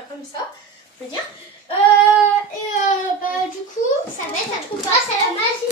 enfin comme ça, je veux dire. Du coup, ça va être grâce à la magie